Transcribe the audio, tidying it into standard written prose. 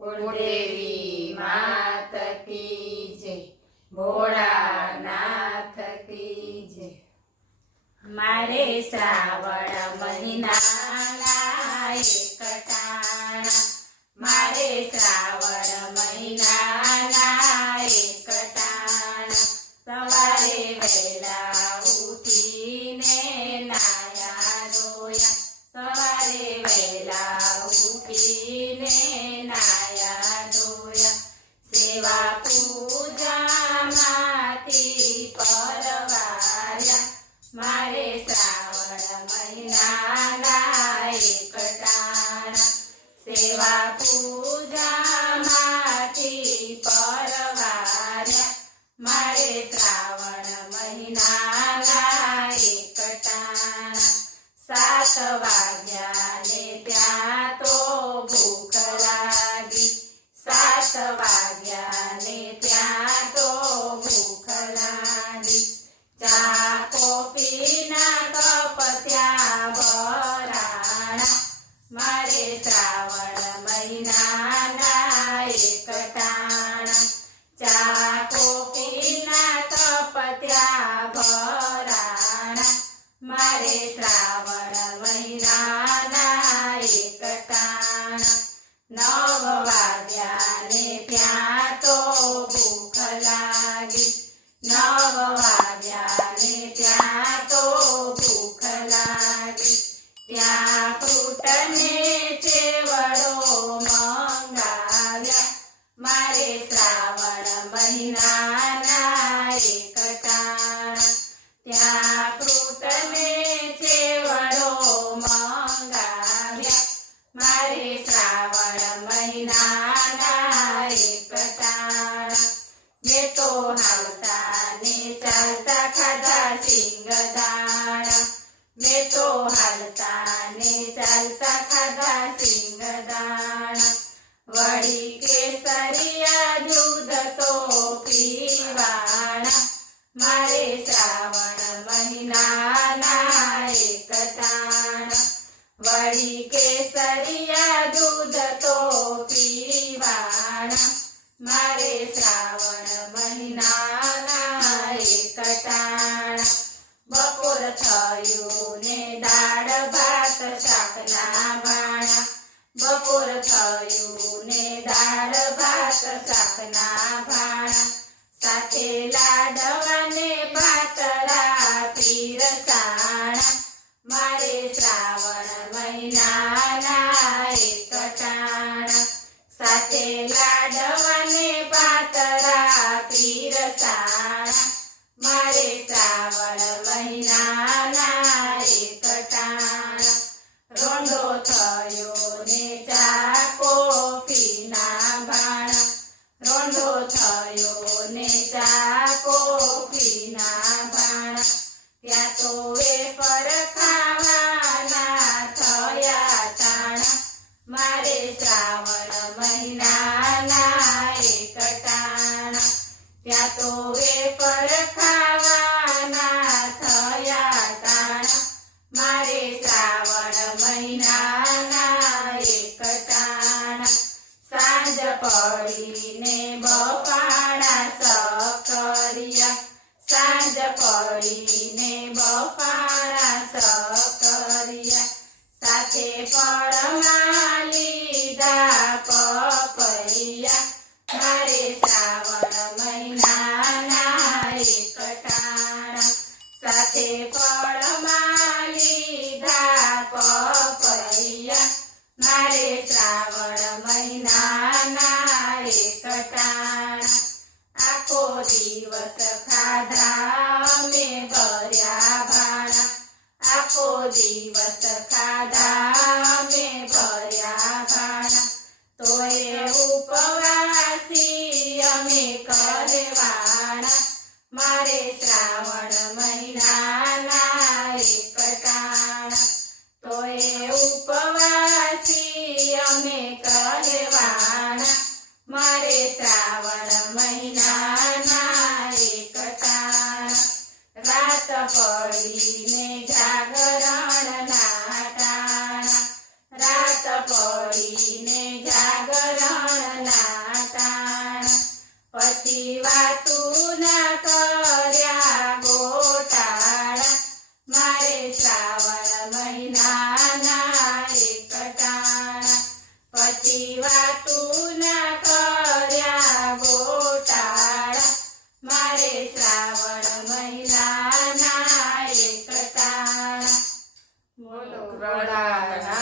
कुलदेवी मात की जय, भोळानाथ की जय। मारे श्रावण महिनाना एकटाणा, मारे श्रावण महिनाना एकटाणा। सवारे वहेला उठीने नाया धोया, सवारे वहेला उठीने नाया धोया। सेवा पूजा माथी परवार्या, मारे श्रावण महिनाना एकटाणा। सेवा पूजा माथी परवार्या, मारे श्रावण महिनाना एकटाणा। 7 वाग्याने त्या तो भूक लागी, 7 वाग्याने त्या तो भूक लागी। चहा कॉफीना कप त्या भराणा, मारे श्रावण महिनाना एकटाणा। चहा कॉफीना कप त्या भराणा, मारे श्रावण महिनाना एकटाणा। 9 वाग्याने त्या तो भूक लागी, 9 वाग्याने त्या तो भूक लागी। त्या फ्रूटने चेवडो मंगाव्या, मारे श्रावण महिनाना एकटाणा। त्या फ्रूटने चेवडो मंगाव्या, मारे श्रावण महिनाना एकटाणा। येतो हालताने चालता खाधा शिंगदाणा, येतो हालताने चालता खाधा शिंगदाणा। वडी केसरिया दूध तो पीवाणा, मारे श्रावण महिनाना एकटाणा। वडी केसरिया दूध तो पीवाणा, मारे श्रावण महिनाना एकटाणा। बपोर थયું ને દાળ ભાત શાકના ભાણા, બપોર થયું ને દાળ ભાત શાકના ભાણા। સાથે લાડવા ને પાતળા પીરસાણા, મારે શ્રાવણ મહિનાના એકટાણા। સાથે લાડવા ને પાતળા પીરસાણા, મારે શ્રાવણ મહિનાના એકટાણા। રોંઢો થયો ને ચા કોફીના ભાણા, રોંઢો થયો ને ચા કોફીના ભાણા। ત્યાં તો વેફર ખાવાના થયા ટાણા, મારે શ્રાવણ મહિનાના એકટાણા। ત્યાં તો વેફર ખાવાના થયા ટાણા, મારે શ્રાવણ મહિનાના એકટાણા। સાંજ પડીને બફાણા સકરિયા, સાંજ પડીને બફાણા સકરિયા। સાથે ફળમાં લીધા પપૈયા, મારે શ્રાવણ મહિનાના એકટાણા। સાથે ફળમાં લીધા પપૈયા, મારે શ્રાવણ મહિનાના એકટાણા। આખો દિવસ ખાધા અમે ભર્યા ભાણા, આખો દિવસ ખાધા અમે ભર્યા ભાણા। તોય ઉપવાસી અમે કરવાણા, મારે શ્રાવણ મહિનાના એકટાણા। તોય ઉપવાસી અમે કરવાણા, મારે શ્રાવણ મહિનાના એકટાણા। રાત પડીને જાગરણ ના ટાણા, રાત પડીને જાગરણ પછી વાતું ના કર્યા ગોટાળા મારે શ્રાવણ મહિનાના એક ટાણા પછી વાતું ના કર્યા ગોટાળા મારે શ્રાવણ મહિનાના એક ટાણા બોલો પ્રહલાદ